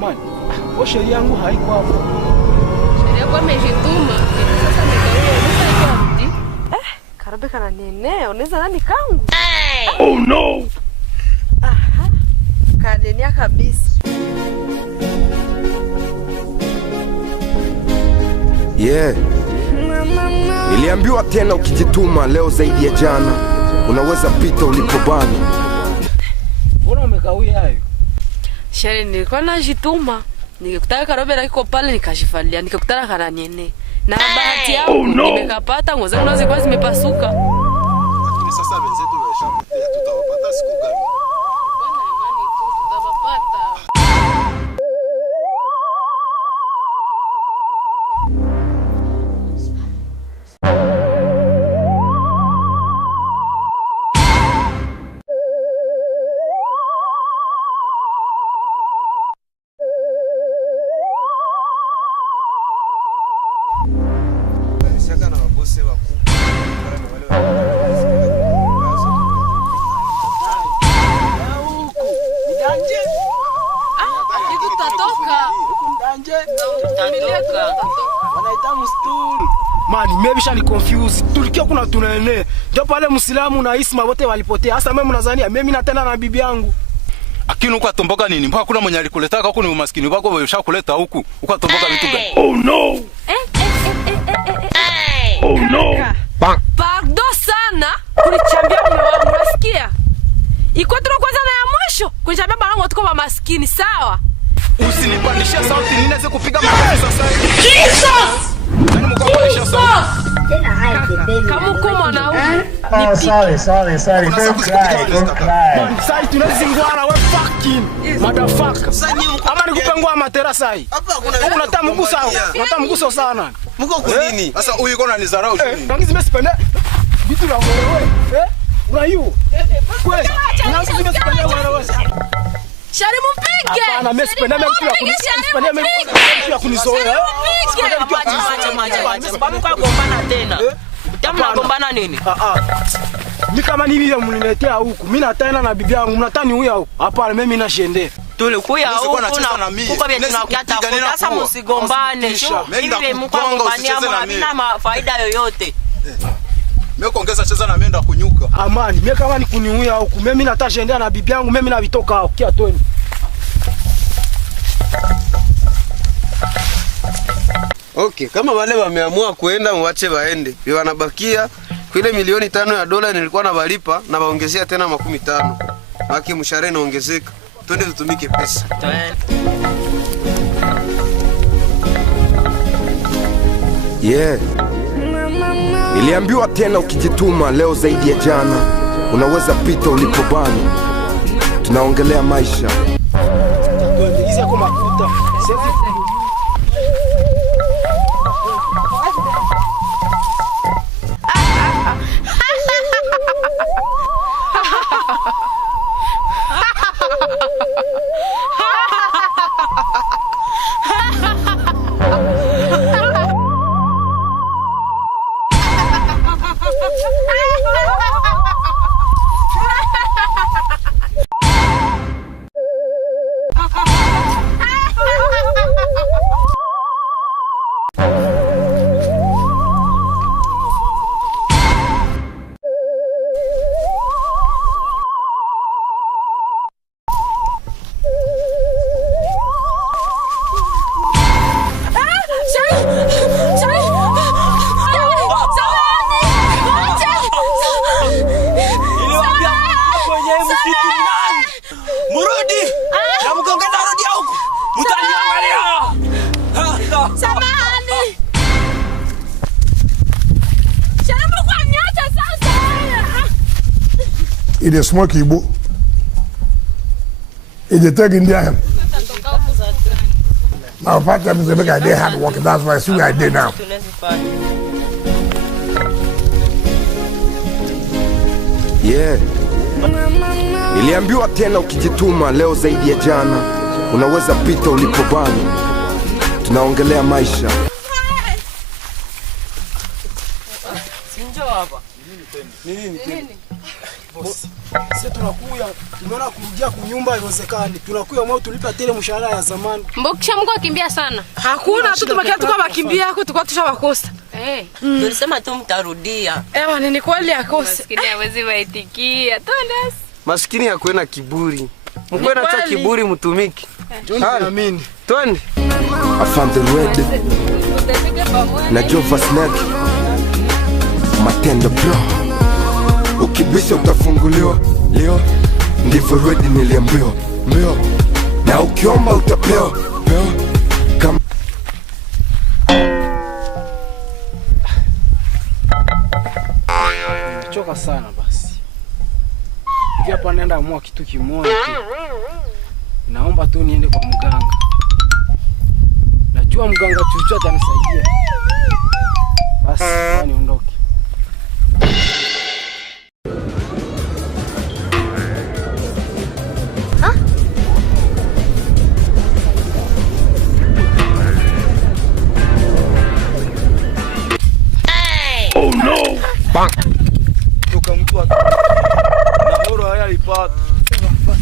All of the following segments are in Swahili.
Man, kwa sheria yangu haiko hapo. Sheria kwa amejituma. Sasa nikaona Karabe kana nene, unaweza nani kangu? Oh no. Aha. Kadenia kabisa. Yeah. Niliambiwa tena ukijituma leo zaidi ya jana unaweza pita ulipobana. Mbona umekawia hayo? Sheria nilikuwa najituma. Nikikutana Karabe lakiko pale nikashifalia, nikikutana kana nene. Na bahati yangu nimekapata ngozi zangu zilikuwa zimepasuka. Lakini sasa wenzetu wameshapotea, tutawapata siku gani? bwana imani tu tutawapata. Sasa na mabosi wakubwa wale Man, maybe shani confused. Tulikia kuna tunaene. Ndio pale Muislamu na Isma wote walipotea. Sasa mimi mnazania mimi natenda na bibi yangu. Akini ukatomboka nini? Mpaka kuna mwenye alikuletaka huku ni umaskini wako wewe ushakuleta huku. Ukatomboka vitu gani? Oh no. Oh no. Pardon sana. Kunichambia mume wangu, unasikia? Iko tu kwanza na ya mwisho. Kunichambia bwana wangu tuko wa maskini, sawa? Usinipandishia sauti ninaweza kupiga makofi sasa hivi. Jesus! Nani mkopalisha sauti? Kama uko mwanaume. Oh, sorry. Don't cry. Sai tunazingwana we fucking motherfucker. Ama nikupengwa matera sai. hapa kuna Unatamgusa sana. mko kwa nini? Sasa huyu iko ananizarau nini? Tangi zimesipende. Vitu la wewe. Unaiyo. Kweli. Nangi zimesipende wewe. Shari mpige. Hapana, mimi sipende mimi mtu ya kunizoea. Sababu kwa gombana tena. Tamu gombana nini? Mimi kama ni vile mniletea huku, mimi natana na bibi yangu, mnatani huyu huko. Hapana, mimi nashende. Tulikuya huko na kuko vile tunakiata sasa msigombane. Hivi mko gombania hamna faida yoyote. Mimi kuongeza cheza na mimi kunyuka. Amani, mimi kama ni kuniuia huku, mimi natashendea na bibi yangu, mimi navitoka huko kia toni. Okay, kama wale wameamua kuenda mwache waende. Bi wanabakia kile milioni 5 ya dola nilikuwa nabalipa na waongezea tena 15. Baki mshahara inaongezeka. Twende tutumike pesa. Yeah. Niliambiwa tena ukijituma leo zaidi ya jana unaweza pita ulipobana. Tunaongelea maisha. Tuendeleze kwa mafuta. It is smoke Igbo. It is taking them. Now, part time is make I did hard work. That's why I see I did now. Yeah. Niliambiwa tena ukijituma leo zaidi ya jana unaweza pita ulipobana. Tunaongelea maisha. Sinjo hapa. Nini? Boss. Sisi tunakuya Tumeona kurudia kunyumba haiwezekani. Tunakuya mwao tulipa tele mshahara ya zamani. Mbokisha mko kimbia sana. Hakuna tu tumekia tuko wakimbia yako tulikuwa tushawakosa. Tulisema tu mtarudia. Ewa ni kweli akose. Maskini hawezi waitikia. Tondas. Maskini ya kuena kiburi. Mkwena cha kiburi mtumiki. Amini. Twende. Afande Red na Jova Snack Matendo bro, ukibisha utafunguliwa. Leo ndivyo Red niliambiwa. Mbio na ukiomba utapewa. Kama choka sana basi. Hivi hapa naenda amua kitu kimoja tu. Naomba tu niende kwa mganga. Najua mganga chuchu atanisaidia. Basi niondoke. Oh no! Bang! Toka mtu na horo haya alipata.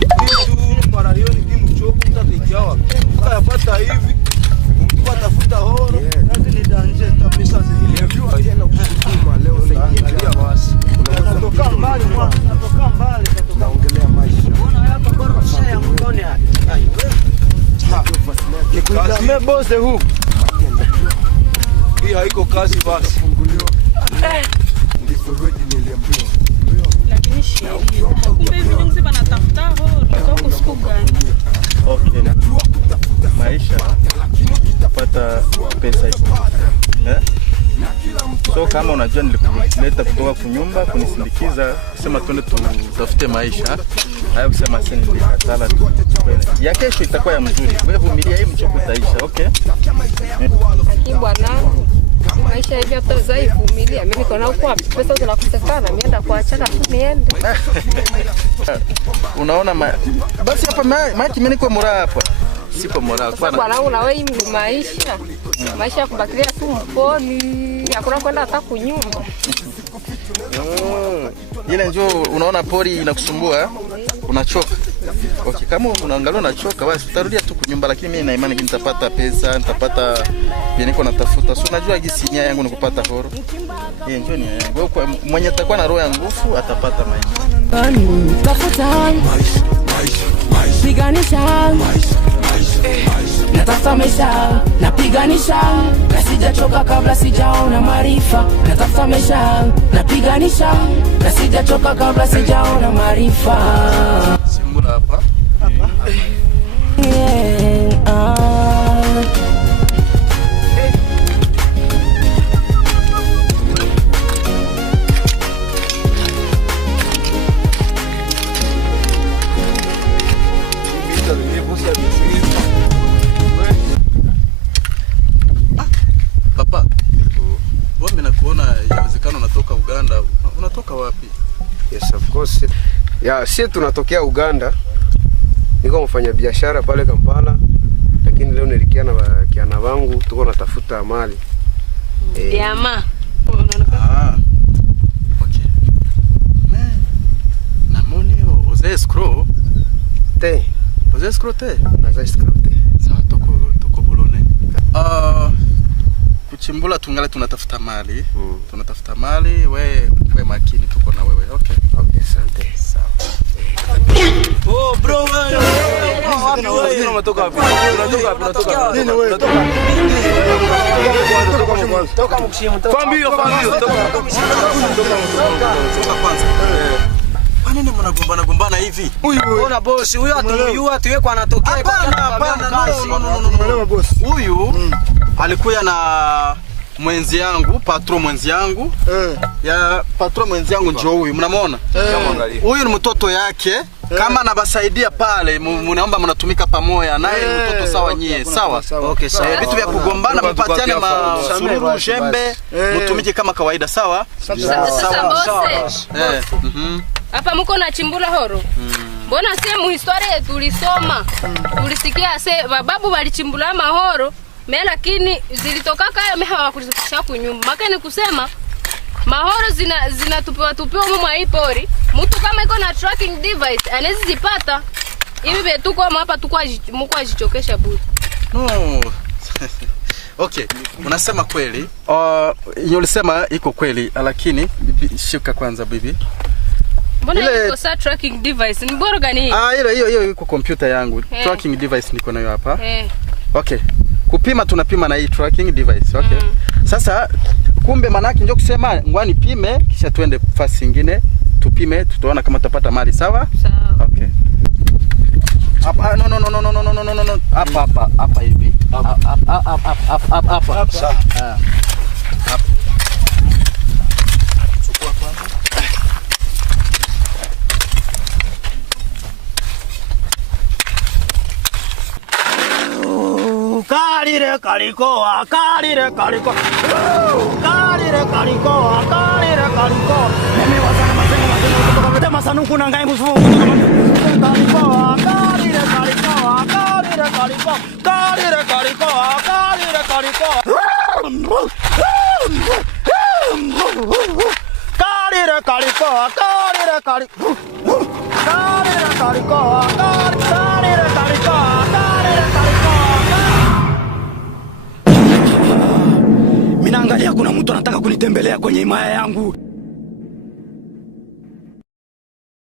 Kitu maralioni kimchoko mtakijawa. Ukayapata hivi. Mtu atafuta horo. Lazima ni danje kabisa ziliambiwa tena kusukuma leo saidia basi. Unatoka mbali mwana. Natoka mbali naongelea maisha. Unaona hapa bora mshaya mkone hapa. Nikutame bose huu. Hii haiko kazi basi. Ndivyo Red niliambiwa. Lakini sheria. Kumbe hivi ndio msiba natafuta horo. Kwa siku gani? Okay. Maisha kupata pesa hizo. So kama unajua nilikuleta kutoka kunyumba kunisindikiza kusema twende tutafute maisha. Hayo kusema sasa nilikatala tu. Ya kesho itakuwa ya mzuri. Wewe vumilia hii mchoko utaisha, okay? Lakini bwana maisha hivi hata zaivumilia. Mimi niko na huko pesa zinakosekana, nienda kuachana tu niende. Unaona basi hapa maiki mimi niko mora hapa. Sipo mora kwa bwana una wewe maisha ya kubakilia tu mponi. Hakuna kwenda hata kunyumba. Ile njoo unaona pori inakusumbua, unachoka. Okay, kama unaangalia unachoka basi utarudia tu kunyumba, lakini mimi na imani nitapata pesa, nitapata vile niko natafuta. So unajua gisi nia yangu ni kupata horo. Yeye njoo ni yangu. Wewe mwenye atakuwa na roho ya nguvu atapata maisha. Tafuta piganisha natafuta maisha napiganisha na sijachoka kabla sijaona maarifa. Natafuta maisha napiganisha na sijachoka kabla sijaona maarifa. Simbula hapa. Papa, wewe nakuona inawezekana unatoka Uganda. Unatoka wapi? Yes, of course. Ya, sisi tunatokea Uganda. Niko mfanya biashara pale Kampala. Lakini leo nilikia na kiana wangu tuko natafuta mali. Diama. Okay. Na moni oze scroll. Te. Oze scroll te. Naza scroll te. Sawa toko bolone. Kuchimbula tungale tunatafuta mali. Tunatafuta mali, we makini tuko na wewe. Okay. Okay, asante. Sawa. Oh bro wewe. Wewe unatoka wapi? Unatoka wapi? Nini wewe? Toka mkishimu. Fambio. Toka kwanza. Kwa nini mnagombana hivi? Ona boss, huyu atuyua tuweko anatokea. Hapana. No. Huyu alikuya na mwenzi yangu, patron mwenzi yangu. Ya patron mwenzi yangu ndio huyu. Mnamuona? Huyu ni mtoto yake. Kama anabasaidia pale, mnaomba mnatumika pamoja naye mtoto sawa nyie, sawa? Okay, sawa. Vitu vya kugombana mpatiane masururu, jembe, mtumike kama kawaida, sawa? Sawa. Hapa mko na chimbula horo. Mbona sehemu historia tulisoma. Tulisikia babu walichimbula mahoro, lakini zilitoka kaya meha hawakushika kunyumba. Maka ni kusema Mahoro zinatupiwa tupiwa mwa hii pori. Mtu kama iko na tracking device anaweza zipata. Hivi betuko hapa tukwa mko ajichokesha bure. No. Okay, unasema kweli. Ulisema iko kweli, lakini shika kwanza bibi. Mbona iko sa tracking device? Ni bora gani? Hiyo iko computer yangu. Tracking device niko nayo hapa. Okay. Kupima tunapima na hii tracking device. Okay. Sasa kumbe manaki ndio kusema ngwani pime kisha tuende fasi nyingine tupime tutaona kama tutapata mali sawa? Sawa. Okay. Hapa no. Hapa hivi. Hapa. Sawa. Chukua kwanza. Karire kariko. Mimi wasana masengo kutoka masanu kuna ngai mfuko. Minaangalia kuna mtu anataka kunitembelea kwenye himaya yangu.